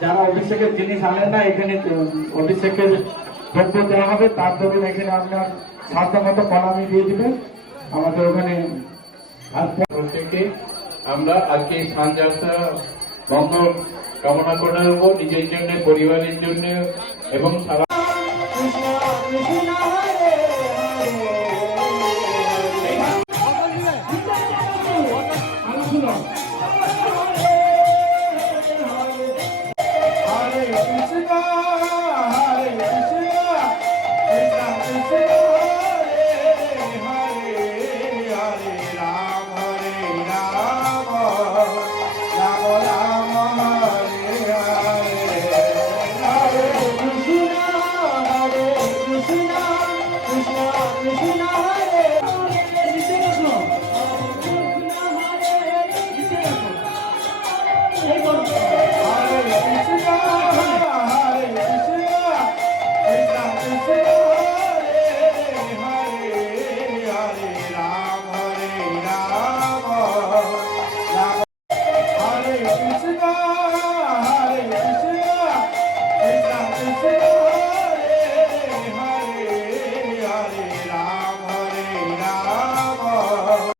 যারা অভিষেকের জিনিস আনেন না এখানে অভিষেকের দ্রব্য দেওয়া হবে, তার দরুন এখানে আপনার সাধ্য মতো কলামি দিয়ে দিবেন আমাদের ওখানে। থেকে আমরা আজকে স্নানযাত্রা মঙ্গল কামনা করে নেব নিজের জন্য, পরিবারের জন্য এবং সারা Krishna